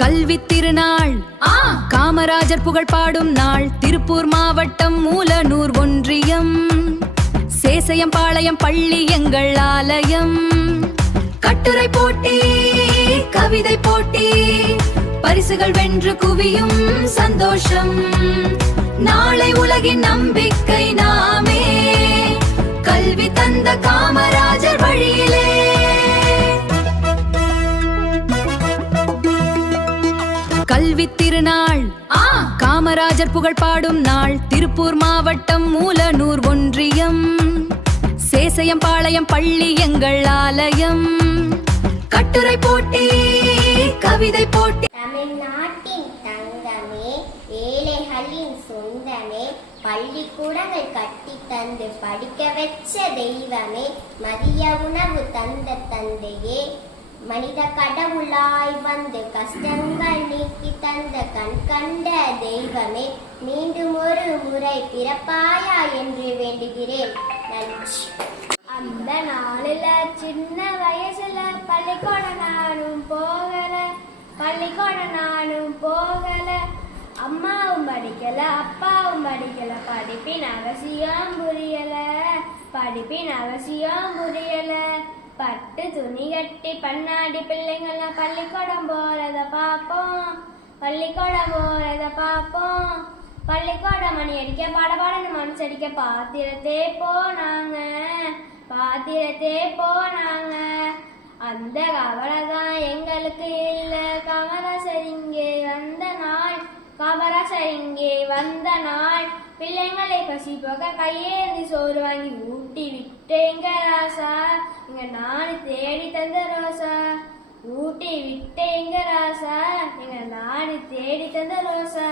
கல்வி திருநாள் காமராஜர் புகழ் பாடும் நாள். திருப்பூர் மாவட்டம் மூலனூர் ஒன்றியம் சேசையம் பாளையம் பள்ளி எங்கள் ஆலயம். கட்டுரை போட்டி கவிதை போட்டி பரிசுகள் வென்று குவியும் சந்தோஷம். நாளை உலகின் நம்பிக்கை நாமே கல்வி தந்த காமராஜர் வழியிலே. கல்வி திருநாள் காமராஜர் புகழ் பாடும் நாள். திருப்பூர் மாவட்டம் மூலனூர் ஒன்றியம் சேசையம் பாளையம் பள்ளி எங்கள் ஆலயம். கட்டுரை போட்டி கவிதை போட்டி. தமிழ்நாட்டின் தங்கமே ஏழைகளின் சொந்தமே பள்ளிக்கூடங்கள் கட்டி தந்து படிக்க வச்ச தெய்வமே மதிய உணவு தந்த தந்தையே மனித கடவுளாய் வந்து கஷ்டங்கள் நீக்கி தந்த கண் கண்ட தெய்வமே மீண்டும் ஒரு முறை பிறப்பாயா என்று வேண்டுகிறேன். நன்றி. அந்த நாளில சின்ன வயசுல பள்ளிக்கூடம் நானும் போகல அம்மாவும் படிக்கல அப்பாவும் படிக்கல. படிப்பின் அவசியம் புரியல. பட்டு துணி கட்டி பண்ணாடி பிள்ளைங்கள பள்ளிக்கூடம் போறத பாப்போம். பள்ளிக்கூடம் மணி அடிக்க பாடபாடன்னு மனசடிக்க பாத்திரத்தே போனாங்க. அந்த கவலைதான் எங்களுக்கு இல்ல. காமராசர் இங்கே வந்த நாள் பிள்ளைங்களை பசி போக கையேந்தி சோறு வாங்கி ஊட்டி விட்டேங்க ராசா. இங்க நாடு தேடி தந்த ரோசா. ஊட்டி விட்டேங்க ராசா. எங்க நாடு தேடி தந்த ரோசா.